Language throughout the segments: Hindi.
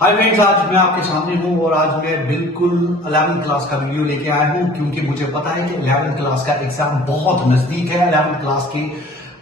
हाय फ्रेंड्स, आज मैं आपके सामने हूं और आज मैं बिल्कुल 11th क्लास का वीडियो लेके आया हूं क्योंकि मुझे पता है कि 11th क्लास का एग्जाम बहुत नजदीक है। 11th क्लास के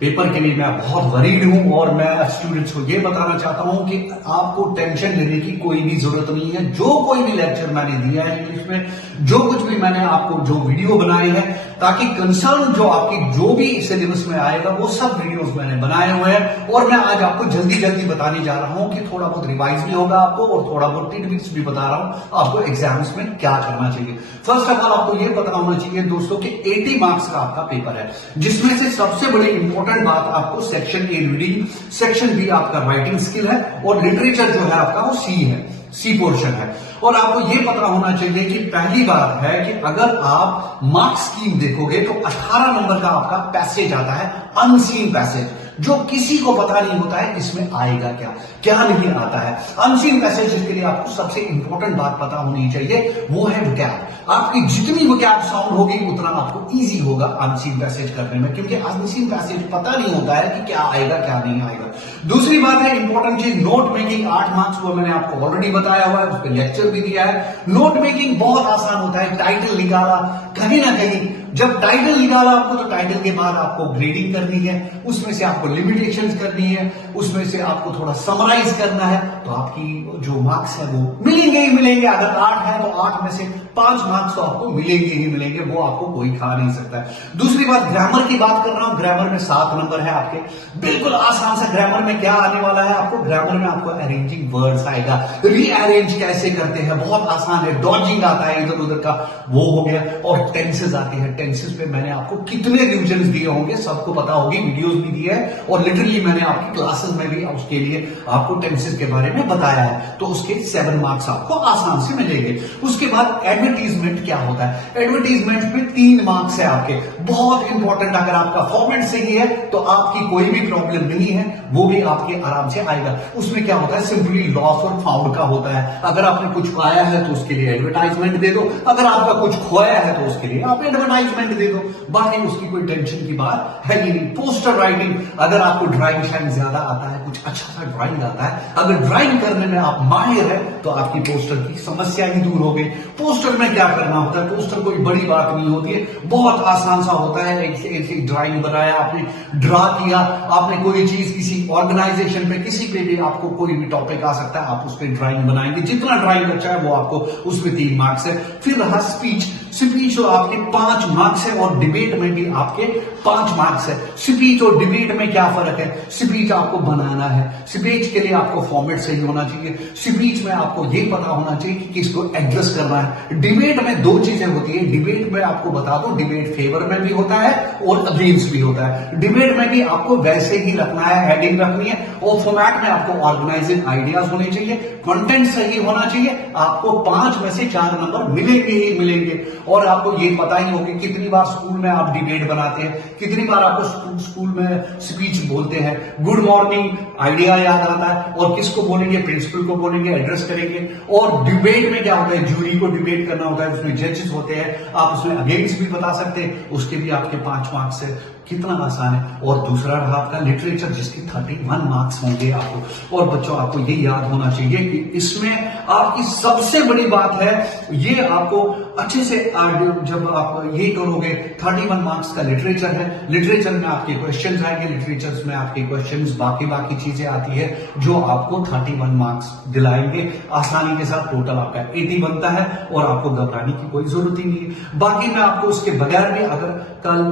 पेपर के लिए मैं बहुत वरीड हूं और मैं स्टूडेंट्स को ये बताना चाहता हूं कि आपको टेंशन लेने की कोई भी जरूरत नहीं है। जो कोई भी लेक्चर मैंने दिया है इंग्लिश में, जो कुछ भी मैंने आपको जो वीडियो बनाए हैं, ताकि कंसर्न जो आपकी जो भी सिलेबस में आएगा वो सब वीडियोस मैंने बनाए हुए हैं और मैं आज आपको जल्दी जल्दी बताने जा रहा हूं कि थोड़ा बहुत रिवाइज भी होगा आपको और थोड़ा बहुत टिप्स भी बता रहा हूं आपको एग्जाम्स में क्या करना चाहिए। फर्स्ट ऑफ ऑल आपको ये पता होना चाहिए दोस्तों कि 80 मार्क्स का आपका पेपर है, जिसमें से सबसे बड़ी इंपॉर्टेंट बात आपको section A reading, section B आपका राइटिंग स्किल है और लिटरेचर जो है आपका वो सी है, सी पोर्शन है। और आपको यह पता होना चाहिए कि पहली बात है कि अगर आप मार्क्स स्कीम देखोगे तो 18 नंबर का आपका पैसेज आता है, अनसीन पैसेज, जो किसी को पता नहीं होता है इसमें आएगा क्या क्या नहीं आता है। अनसीन पैसेज के लिए आपको सबसे इंपॉर्टेंट बात पता होनी चाहिए, वो है वोकैब। आपकी जितनी वोकैब साउंड होगी उतना आपको इजी होगा अनसीन पैसेज करने में, क्योंकि अनसीन पैसेज पता नहीं होता है कि क्या आएगा क्या नहीं आएगा। दूसरी बात है इंपॉर्टेंट चीज, नोट मेकिंग 8 मार्क्स को मैंने आपको ऑलरेडी बताया हुआ है, उस पर लेक्चर भी दिया है। नोट मेकिंग बहुत आसान होता है, टाइटल निकाला, कहीं ना कहीं जब टाइटल निकाला आपको तो टाइटल के बाद आपको ग्रेडिंग करनी है, उसमें से आपको लिमिटेशंस करनी है, उसमें से आपको थोड़ा समराइज करना है, तो आपकी जो मार्क्स है वो मिलेंगे ही मिलेंगे। अगर 8 है तो 8 में से 5 मार्क्स तो आपको मिलेंगे ही मिलेंगे, वो आपको कोई खा नहीं सकता है। दूसरी बात, ग्रामर की बात कर रहा हूं, ग्रामर में 7 नंबर है आपके, बिल्कुल आसान सा। ग्रामर में क्या आने वाला है आपको, ग्रामर में आपको अरेंजिंग वर्ड्स आएगा, रीअरेंज कैसे करते हैं बहुत आसान है, डॉजिंग आता है इधर उधर का, वो हो गया। और टेंसेस आते हैं, टेंसेस पे मैंने आपको कितने रिविजन दिए होंगे सबको पता होगी, वीडियोस भी दिए हैं और लिटरली मैंने आपकी क्लासेस में भी उसके लिए आपको टेंसेस के बारे में बताया है, तो उसके 7 मार्क्स आपको आसान से मिलेंगे। उसके बाद एडवर्टीजमेंट क्या होता है, एडवर्टीजमेंट पे 3 मार्क्स है आपके, बहुत इंपॉर्टेंट। अगर आपका फॉर्मेट सही है तो आपकी कोई भी प्रॉब्लम नहीं है, वो भी आपके आराम से आएगा। उसमें क्या होता है, सिंपली लॉस और फाउंड का होता है। अगर आपने कुछ पाया है तो उसके लिए एडवर्टाइजमेंट दे दो, अगर आपका कुछ खोया है तो उसके लिए आप एडवर्टाइजमेंट दे दो, बाकी उसकी कोई टेंशन की बात है ही नहीं। पोस्टर राइटिंग, अगर आपको ड्राइंग शाइंग ज्यादा आता है, कुछ अच्छा सा ड्राइंग आता है, अगर ड्राइंग करने में आप माहिर है तो आपकी पोस्टर की समस्या ही दूर हो गई। पोस्टर में क्या करना होता है, पोस्टर कोई बड़ी बात नहीं होती है, बहुत आसान सा होता है। एक ड्राइंग बनाया आपने, ड्रा किया आपने, कोई चीज किसी ऑर्गेनाइजेशन पे किसी पे भी आपको कोई भी टॉपिक आ सकता है, आप उस पर ड्राइंग बनाएंगे, जितना ड्राइंग अच्छा है वो आपको उसमें 3 मार्क्स है। फिर रहा स्पीच, स्पीच और आपके 5 मार्क्स है और डिबेट में भी आपके 5 मार्क्स है। स्पीच और डिबेट में क्या फर्क है, स्पीच आपको बनाना है, स्पीच के लिए आपको फॉर्मेट सही होना चाहिए, स्पीच में आपको ये पता होना चाहिए कि किसको एड्रेस करना है। डिबेट में 2 चीजें होती है, डिबेट में आपको बता दो, डिबेट फेवर में भी होता है और अगेंस्ट भी होता है। डिबेट में भी आपको वैसे ही रखना है, हेडिंग रखनी है और फॉर्मेट में आपको ऑर्गेनाइजिंग आइडियाज होने चाहिए, कंटेंट सही होना चाहिए, आपको 5 में से 4 नंबर मिलेंगे ही मिलेंगे। और आपको ये पता ही होगी कितनी बार स्कूल में आप डिबेट बनाते हैं, कितनी बार आपको स्कूल में स्पीच बोलते हैं, गुड मॉर्निंग आइडिया याद आता है और किसको बोलेंगे, प्रिंसिपल को बोलेंगे, एड्रेस करेंगे। और डिबेट में क्या होता है, जूरी को डिबेट करना होता है, उसमें जजेस होते हैं, आप उसमें अगेंस्ट भी बता सकते हैं, उसके भी आपके 5 मार्क्स है, कितना आसान है। और दूसरा रहा आपका लिटरेचर, जिसके 31 मार्क्स होंगे आपको। और बच्चों आपको ये याद होना चाहिए कि इसमें आपकी सबसे बड़ी बात है, ये आपको अच्छे से जब आप ये करोगे, 31 मार्क्स का लिटरेचर है, लिटरेचर में आपके क्वेश्चंस आएंगे, लिटरेचर में आपके क्वेश्चंस बाकी चीजें आती है जो आपको 31 मार्क्स दिलाएंगे आसानी के साथ। टोटल आपका 80 बनता है और आपको घबराने की कोई जरूरत ही नहीं है। बाकी मैं आपको उसके बगैर भी, अगर कल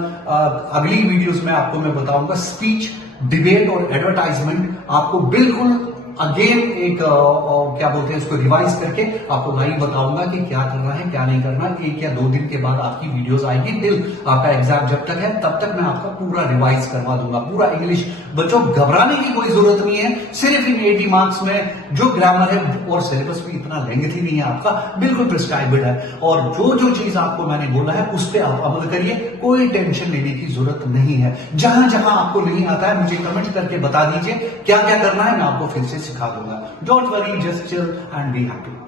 अगली वीडियोस में आपको मैं बताऊंगा स्पीच, डिबेट और एडवर्टाइजमेंट, आपको बिल्कुल अगेन एक क्या बोलते हैं इसको, रिवाइज करके आपको लाइव बताऊंगा कि क्या करना है क्या नहीं करना। 1 या 2 दिन के बाद आपकी वीडियोस आएगी, टिल आपका एग्जाम जब तक है तब तक मैं आपका पूरा रिवाइज करवा दूंगा, पूरा इंग्लिश। बच्चों घबराने की कोई जरूरत नहीं है, सिर्फ इन 80 मार्क्स में जो ग्रामर है और सिलेबस भी इतना लेंथी नहीं है आपका, बिल्कुल प्रिस्क्राइब्ड है। और जो चीज आपको मैंने बोला है उस पर आप अमल करिए, कोई टेंशन लेने की जरूरत नहीं है। जहां जहां आपको नहीं आता है मुझे कमेंट करके बता दीजिए, क्या क्या करना है मैं आपको फिर से सिखा दूंगा। Don't worry, just chill and be happy.